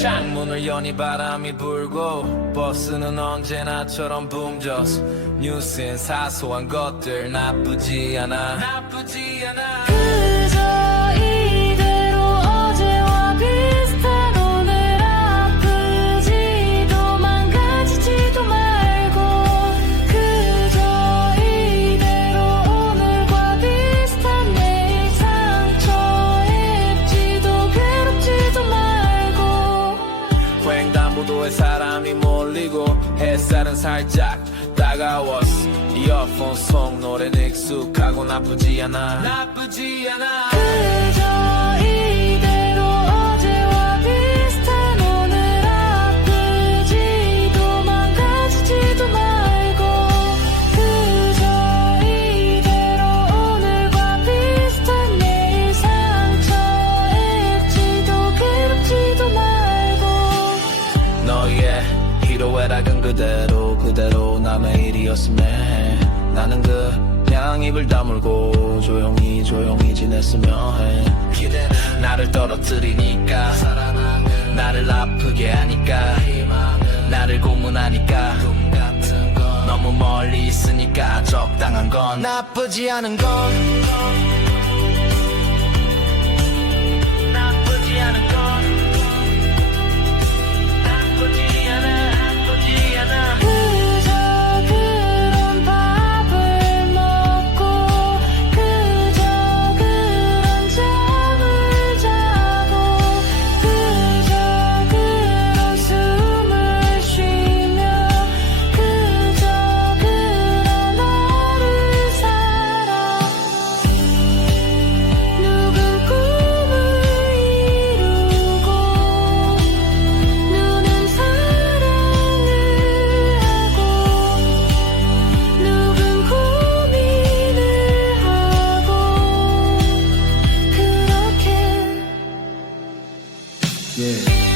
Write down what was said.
창문을 여니 바람이 불고 버스는 언제나처럼 붐져서 뉴스엔 사소한 것들 나쁘지 않아. 나쁘지 않아 횡단보도에 사람이 몰리고 햇살은 살짝 따가웠어 이어폰 속 노래는 익숙하고 나쁘지 않아. 나쁘지 않아 그대로 그대로 남의 일이었음에 해. 나는 그냥 입을 다물고 조용히 조용히 지냈으며 해. 나를 떨어뜨리니까 나를 아프게 하니까 나를 고문하니까 너무 멀리 있으니까 적당한 건 나쁘지 않은 건 Yeah.